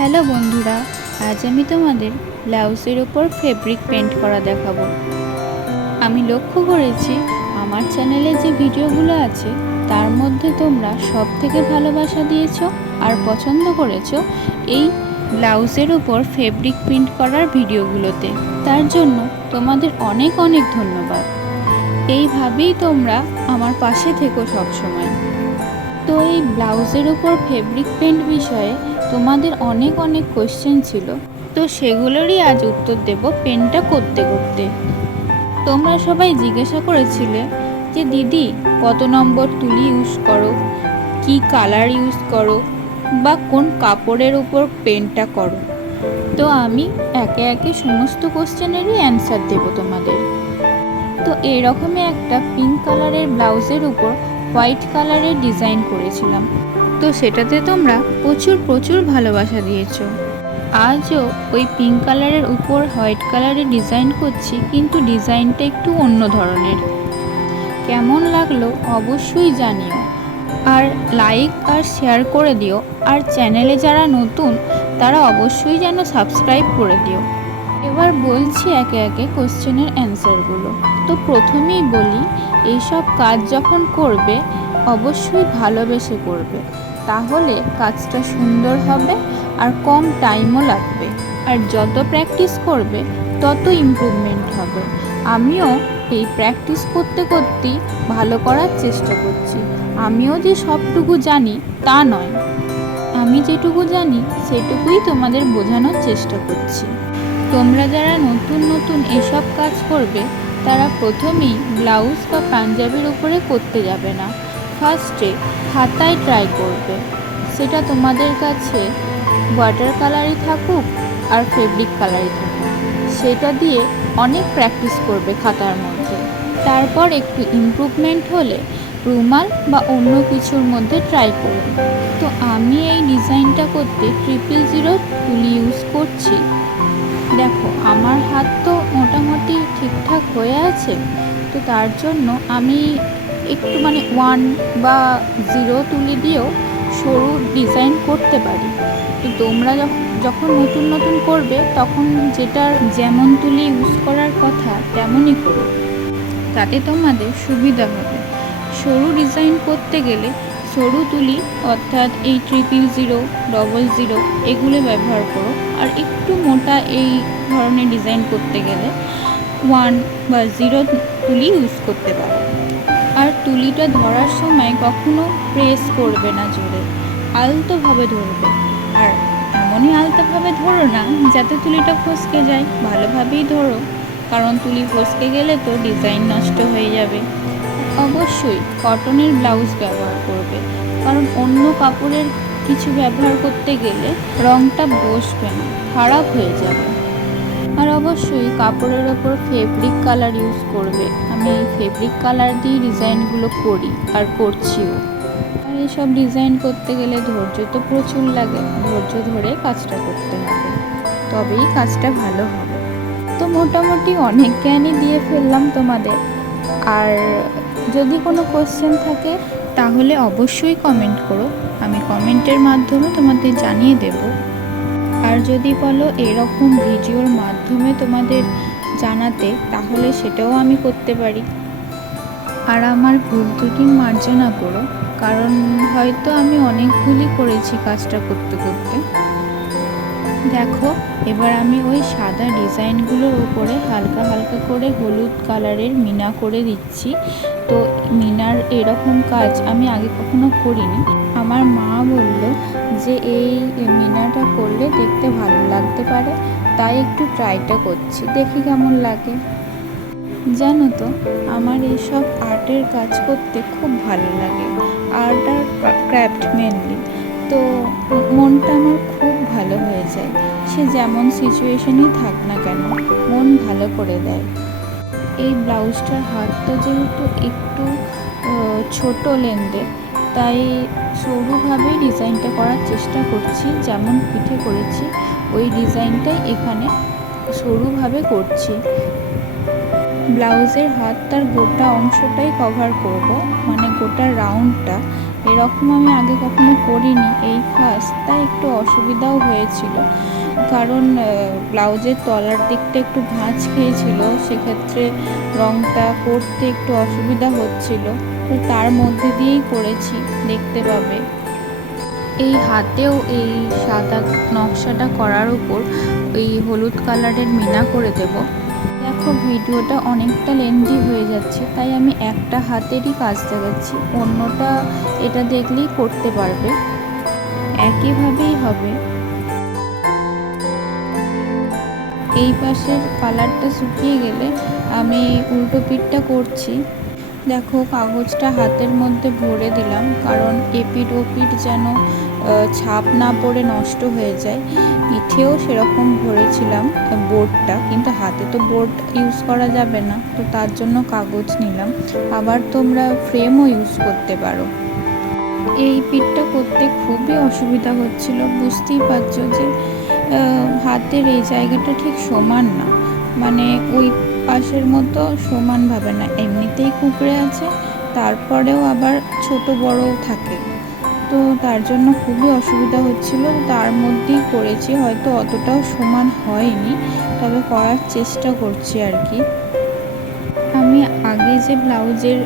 Hello বন্ধুরা, আজ আমি তোমাদের ব্লাউজের উপর ফেব্রিক পেন্ট করা দেখাবো। আমি লক্ষ্য করেছি আমার চ্যানেলে যে ভিডিওগুলো আছে তার মধ্যে তোমরা সব থেকে ভালোবাসা দিয়েছো আর পছন্দ করেছো এই ব্লাউজের উপর ফেব্রিক প্রিন্ট করার ভিডিওগুলোতে। তার জন্য তোমাদের অনেক অনেক ধন্যবাদ। এইভাবেই তোমরা আমার পাশে থেকো সবসময়। তো এই ব্লাউজের উপর ফেব্রিক পেন্ট বিষয়ে তোমাদের অনেক অনেক কোয়েশ্চেন ছিল, তো সেগুলোরই আজ উত্তর দেব পেন্টটা করতে করতে। তোমরা সবাই জিজ্ঞাসা করেছিলে যে দিদি কত নম্বর তুলি ইউজ করো, কি কালার ইউজ করো, বা কোন কাপড়ের উপর পেন্টটা করো। তো আমি একে একে সমস্ত কোয়েশ্চেনেরই অ্যান্সার দেব তোমাদের। তো এরকমই একটা পিঙ্ক কালারের ব্লাউজের উপর হোয়াইট কালারের ডিজাইন করেছিলাম, তো সেটাতে তোমরা প্রচুর ভালোবাসা দিয়েছো। আজও ওই পিঙ্ক কালারের উপর হোয়াইট কালারের ডিজাইন করছি, কিন্তু ডিজাইনটা একটু অন্য ধরনের। কেমন লাগলো অবশ্যই জানিও, আর লাইক আর শেয়ার করে দিও। আর চ্যানেলে যারা নতুন তারা অবশ্যই যেন সাবস্ক্রাইব করে দিও। এবার বলছি একে একে কোশ্চেনের অ্যান্সারগুলো। তো প্রথমেই বলি, এইসব কাজ যখন করবে অবশ্যই ভালোবেসে করবে, তাহলে কাজটা সুন্দর হবে আর কম টাইমও লাগবে। আর যত প্র্যাকটিস করবে তত ইমপ্রুভমেন্ট হবে। আমিও এই প্র্যাকটিস করতে করতেই ভালো করার চেষ্টা করছি। আমিও যে সবটুকু জানি তা নয়, আমি যেটুকু জানি সেটুকুই তোমাদের বোঝানোর চেষ্টা করছি। তোমরা যারা নতুন এসব কাজ করবে তারা প্রথমেই ব্লাউজ বা পাঞ্জাবির উপরে করতে যাবে না, ফার্স্টে হাতায় ট্রাই করবে। সেটা তোমাদের কাছে ওয়াটার কালারই থাকুক আর ফেব্রিক কালারই থাকুক, সেটা দিয়ে অনেক প্র্যাকটিস করবে খাতার মধ্যে। তারপর একটু ইমপ্রুভমেন্ট হলে রুমাল বা অন্য কিছুর মধ্যে ট্রাই করবে। তো আমি এই ডিজাইনটা করতে 000 তুলি ইউজ করছি। দেখো আমার হাত তো মোটামুটি ঠিকঠাক হয়ে আছে, তো তার জন্য আমি একটু 1 বা 0 তুলি দিয়েও সরু ডিজাইন করতে পারি। তো তোমরা যখন নতুন করবে তখন যেটার যেমন তুলি ইউজ করার কথা তেমনই করো, তাতে তোমাদের সুবিধা হবে। সরু ডিজাইন করতে গেলে সরু তুলি অর্থাৎ এই 000, 00 এগুলো ব্যবহার করো। আর একটু মোটা এই ধরনের ডিজাইন করতে গেলে 1 বা 0 তুলি ইউজ করতে পারো। আর তুলিটা ধরার সময় কখনো প্রেস করবে না জোরে, আলতোভাবে ধরবে। আর এমনই আলতোভাবে ধরো না যাতে তুলিটা ফসকে যায়, ভালোভাবেই ধরো, কারণ তুলি ফসকে গেলে তো ডিজাইন নষ্ট হয়ে যাবে। অবশ্যই কটনের ব্লাউজ ব্যবহার করবে, কারণ অন্য কাপড়ের কিছু ব্যবহার করতে গেলে রঙটা বসবে না, খারাপ হয়ে যাবে। আর অবশ্যই কাপড়ের ওপর ফেব্রিক কালার ইউজ করবে। আমি এই ফেব্রিক কালার দিয়ে ডিজাইনগুলো করি আর করছিও। আর এইসব ডিজাইন করতে গেলে ধৈর্য তো প্রচুর লাগে, ধৈর্য ধরে কাজটা করতে হবে, তবেই কাজটা ভালো হবে। তো মোটামুটি অনেক জ্ঞানই দিয়ে ফেললাম তোমাদের। আর যদি কোনো কোশ্চেন থাকে তাহলে অবশ্যই কমেন্ট করো, আমি কমেন্টের মাধ্যমে তোমাদের জানিয়ে দেব। আর যদি বলো এরকম ভিডিওর মাধ্যমে তোমাদের জানাতে, তাহলে সেটাও আমি করতে পারি। আর আমার ভুল ত্রুটি মার্জনা করো, কারণ হয়তো আমি অনেক ভুলই করেছি কাজটা করতে করতে। দেখো এবার আমি ওই সাদা ডিজাইনগুলোর উপরে হালকা করে হলুদ কালারের মিনা করে দিচ্ছি। তো মিনার এরকম কাজ আমি আগে কখনো করিনি। আমার মা বলল যে এই মিনাটা করলে দেখতে ভালো লাগতে পারে, তাই একটু ট্রাইটা করছি, দেখি কেমন লাগে। জানো তো আমার এইসব আর্টের কাজ করতে খুব ভালো লাগে, আর্ট আর ক্রাফট মেনলি। তো মনটা আমার খুব ভালো হয়ে যায়, সে যেমন সিচুয়েশনই থাক না কেন মন ভালো করে দেয়। এই ব্লাউজটার হাতটা যেহেতু একটু ছোট লেন্থের, তাই সরুভাবেই ডিজাইনটা করার চেষ্টা করছি। যেমন পিঠে করেছি ওই ডিজাইনটাই এখানে সরুভাবে করছি। ব্লাউজের হাতটার গোটা অংশটাই কভার করব, গোটা রাউন্ডটা, এরকম আমি আগে কখনো করিনি, এই ফার্স্ট, তাই একটু অসুবিধাও হয়েছিল। কারণ ব্লাউজের তলার দিকটা একটু ভাঁজ খেয়েছিল, সেক্ষেত্রে রঙটা করতে একটু অসুবিধা হচ্ছিল। তো তার মধ্যে দিয়েই করেছি, দেখতে পাবে। এই হাতেও এই সাদা নকশাটা করার উপর ওই হলুদ কালারের মিনা করে দেব। দেখো ভিডিওটা অনেকটা লেন্দি হয়ে যাচ্ছে, তাই আমি একটা হাতেরই কাজ দেখাচ্ছি, অন্যটা এটা দেখলেই করতে পারবে, একইভাবেই হবে। এই পাশের কালারটা শুকিয়ে গেলে আমি উল্টো পিঠটা করছি। দেখো কাগজটা হাতের মধ্যে ভরে দিলাম, কারণ এপিঠ ওপিঠ যেন ছাপ না পড়ে নষ্ট হয়ে যায়। পিঠেও সেরকম ভরেছিলাম বোর্ডটা, কিন্তু হাতে তো বোর্ড ইউজ করা যাবে না, তো তার জন্য কাগজ নিলাম। আবার তোমরা ফ্রেমও ইউজ করতে পারো। এই পিঠটা করতে খুবই অসুবিধা হচ্ছিল, বুঝতেই পারছো যে হাতের এই জায়গাটা ঠিক সমান না, মানে ওই পাশের মতো সমানভাবে না, এমনিতেই কুঁকড়ে আছে, তারপরেও আবার ছোট বড়ও থাকে, তো তার জন্য খুবই অসুবিধা হচ্ছিল। তার মধ্যেই করেছি, হয়তো অতটাও সমান হয়নি, তবে করার চেষ্টা করছি আর কি। আমি আগে যে ব্লাউজের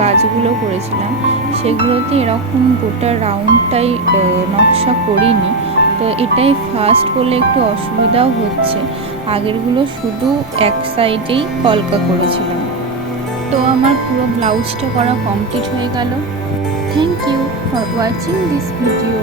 কাজগুলো করেছিলাম সেগুলোতে এরকম গোটা রাউন্ডটাই নকশা করিনি, তো এটাই ফার্স্ট করলে একটু অসুবিধাও হচ্ছে। আগেরগুলো শুধু এক সাইডেই কলকা করেছিলাম। তো আমার পুরো ব্লাউজটা করা কমপ্লিট হয়ে গেল। Thank you for watching this video.